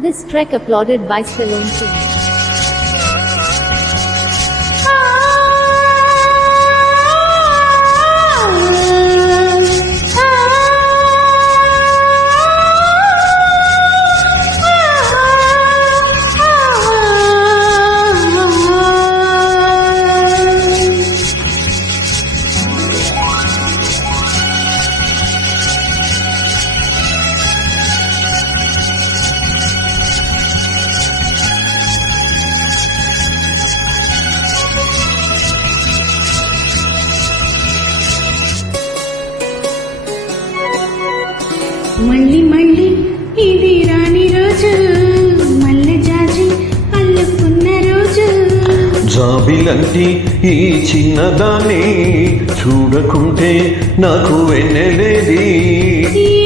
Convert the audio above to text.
This trek applauded by Ceylon team. మళ్ళీ మళ్ళీ ఇది రాని రోజు, మల్లె జాజి అల్లుకున్న రోజు. జాబిలంటి ఈ చిన్నదాన్ని చూడకుంటే నాకు వెన్నెలేది. ఈ